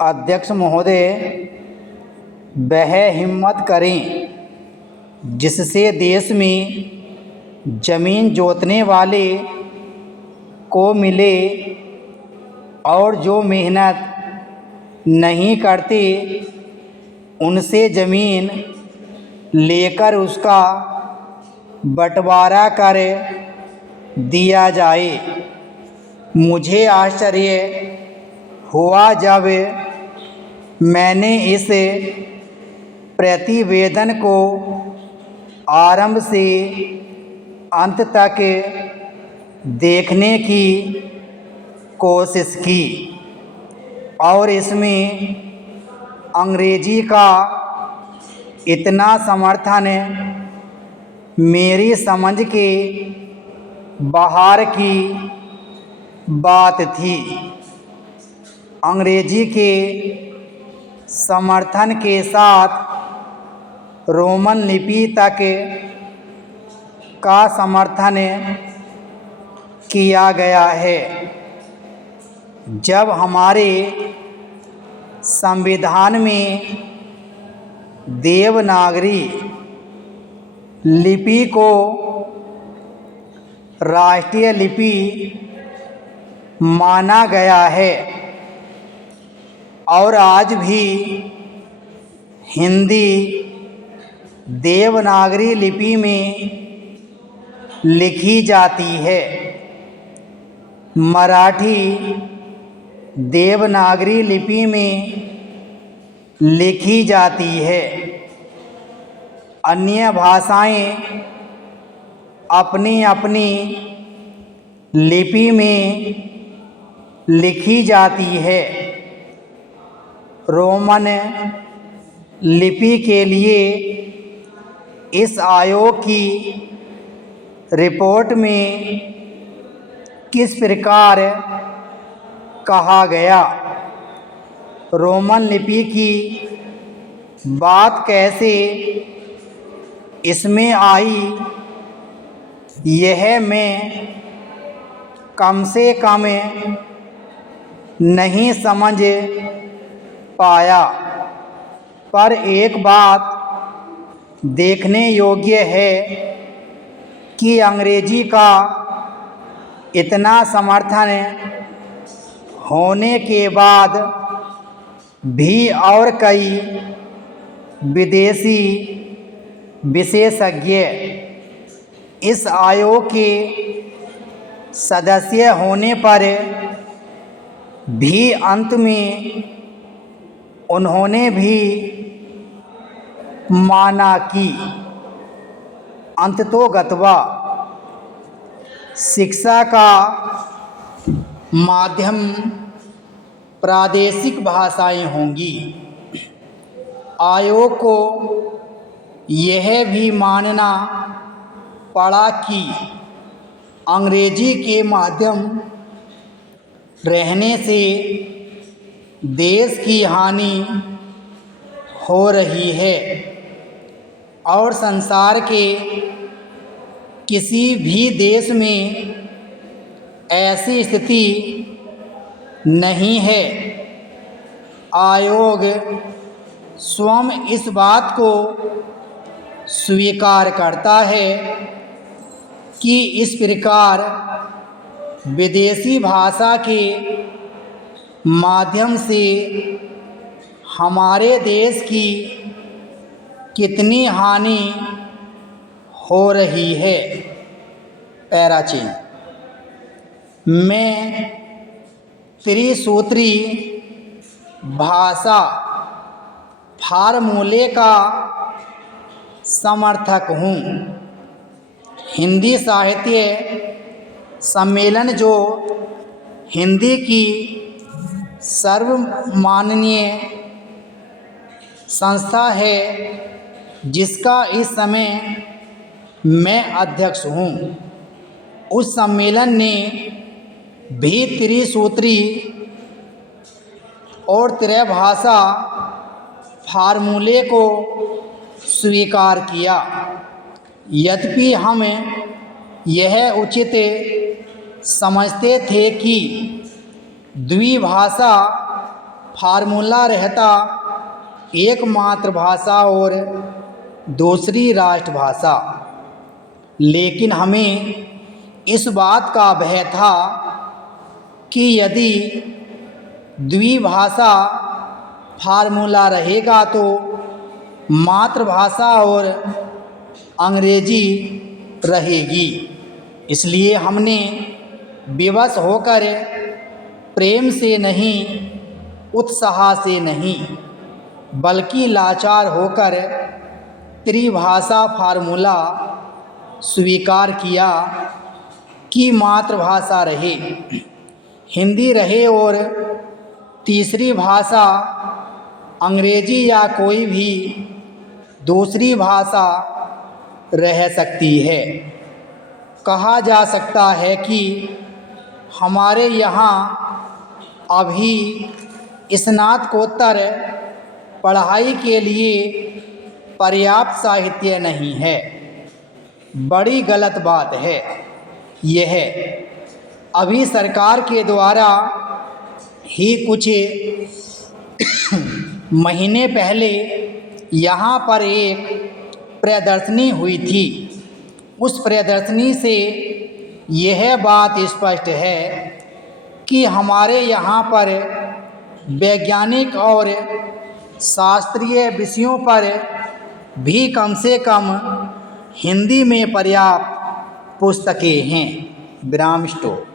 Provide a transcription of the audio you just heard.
अध्यक्ष महोदय, वह हिम्मत करें जिससे देश में ज़मीन जोतने वाले को मिले और जो मेहनत नहीं करते उनसे ज़मीन लेकर उसका बंटवारा कर दिया जाए। मुझे आश्चर्य हुआ जब मैंने इस प्रतिवेदन को आरंभ से अंत तक देखने की कोशिश की और इसमें अंग्रेजी का इतना समर्थन मेरी समझ के बाहर की बात थी। अंग्रेजी के समर्थन के साथ रोमन लिपि तक का समर्थन किया गया है। जब हमारे संविधान में देवनागरी लिपि को राष्ट्रीय लिपि माना गया है और आज भी हिंदी देवनागरी लिपि में लिखी जाती है, मराठी देवनागरी लिपि में लिखी जाती है, अन्य भाषाएं अपनी अपनी लिपि में लिखी जाती है। रोमन लिपि के लिए इस आयोग की रिपोर्ट में किस प्रकार कहा गया, रोमन लिपि की बात कैसे इसमें आई, यह मैं कम से कम नहीं समझ पाया। पर एक बात देखने योग्य है कि अंग्रेजी का इतना समर्थन होने के बाद भी और कई विदेशी विशेषज्ञ इस आयोग के सदस्य होने पर भी अंत में उन्होंने भी माना कि अंततोगत्वा शिक्षा का माध्यम प्रादेशिक भाषाएं होंगी। आयोग को यह भी मानना पड़ा कि अंग्रेजी के माध्यम रहने से देश की हानि हो रही है और संसार के किसी भी देश में ऐसी स्थिति नहीं है। आयोग स्वयं इस बात को स्वीकार करता है कि इस प्रकार विदेशी भाषा के माध्यम से हमारे देश की कितनी हानि हो रही है। पैराचीन मैं त्रिसूत्री भाषा फार्मूले का समर्थक हूँ। हिंदी साहित्य सम्मेलन जो हिंदी की सर्वमाननीय संस्था है जिसका इस समय मैं अध्यक्ष हूँ, उस सम्मेलन ने भी त्रिसूत्री और त्रैभाषा फार्मूले को स्वीकार किया। यद्यपि हम यह उचित समझते थे कि द्विभाषा फार्मूला रहता एक मातृभाषा और दूसरी राष्ट्रभाषा, लेकिन हमें इस बात का भय था कि यदि द्विभाषा फार्मूला रहेगा तो मातृभाषा और अंग्रेजी रहेगी। इसलिए हमने विवश होकर, प्रेम से नहीं, उत्साह से नहीं, बल्कि लाचार होकर त्रिभाषा फार्मूला स्वीकार किया कि मातृभाषा रहे, हिंदी रहे और तीसरी भाषा अंग्रेजी या कोई भी दूसरी भाषा रह सकती है। कहा जा सकता है कि हमारे यहाँ अभी स्नातकोत्तर पढ़ाई के लिए पर्याप्त साहित्य नहीं है। बड़ी गलत बात है यह। अभी सरकार के द्वारा ही कुछ महीने पहले यहाँ पर एक प्रदर्शनी हुई थी। उस प्रदर्शनी से यह बात स्पष्ट है कि हमारे यहाँ पर वैज्ञानिक और शास्त्रीय विषयों पर भी कम से कम हिंदी में पर्याप्त पुस्तकें हैं। विराम स्टॉप।